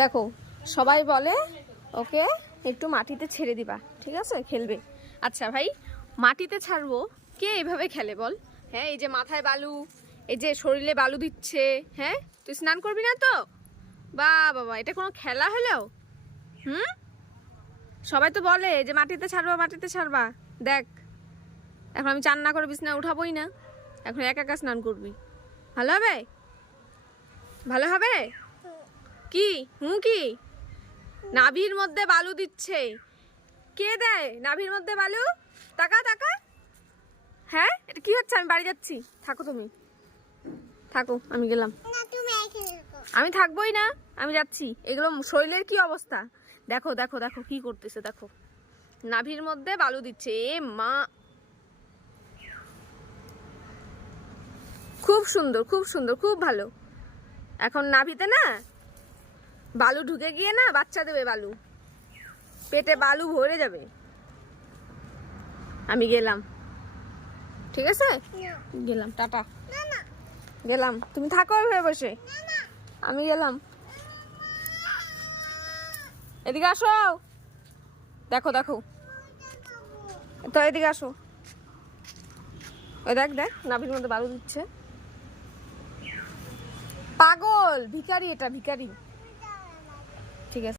দেখো সবাই বলে ওকে একটু মাটিতে ছেড়ে দিবা, ঠিক আছে, খেলবে। আচ্ছা ভাই, মাটিতে ছাড়বো, কে এইভাবে খেলে বল? হ্যাঁ, এই যে মাথায় বালু, এই যে শরীরে বালু দিচ্ছে, হ্যাঁ, তুই স্নান করবি না তো? বা বাবা, এটা কোনো খেলা হলো? হুম, সবাই তো বলে যে মাটিতে ছাড়বা, মাটিতে ছাড়বা। দেখ, এখন আমি চান না করে বিছনা উঠাবোই না, এখন একা একা স্নান করবি। ভালো হবে? ভালো হবে কি? কি নাভির মধ্যে বালু দিচ্ছে? কে দেয় নাভির মধ্যে বালু? টাকা টাকা। হ্যাঁ, এটা কি হচ্ছে? আমি বাড়ি যাচ্ছি, থাকো তুমি, থাকো, আমি গেলাম। আমি থাকবোই না, আমি যাচ্ছি। এগুলো শরীরের কি অবস্থা দেখো, দেখো দেখো কি করতেছে, দেখো নাভির মধ্যে বালু দিচ্ছে। এ মা, খুব সুন্দর, খুব সুন্দর, খুব ভালো। এখন নাভিতে না বালু ঢুকে গিয়ে না বাচ্চা দেবে, বালু পেটে বালু ভরে যাবে। আমি গেলাম, ঠিক আছে, গেলাম, টাটা, গেলাম। তুমি থাকো হয়ে বসে, আমি গেলাম। এদিকে আসো, দেখো দেখো, তো এদিকে আসো। ওই দেখ, দেখ নাভির মধ্যে বালু দিচ্ছে। পাগল, ভিখারি, এটা ভিখারি। ঠিক আছে।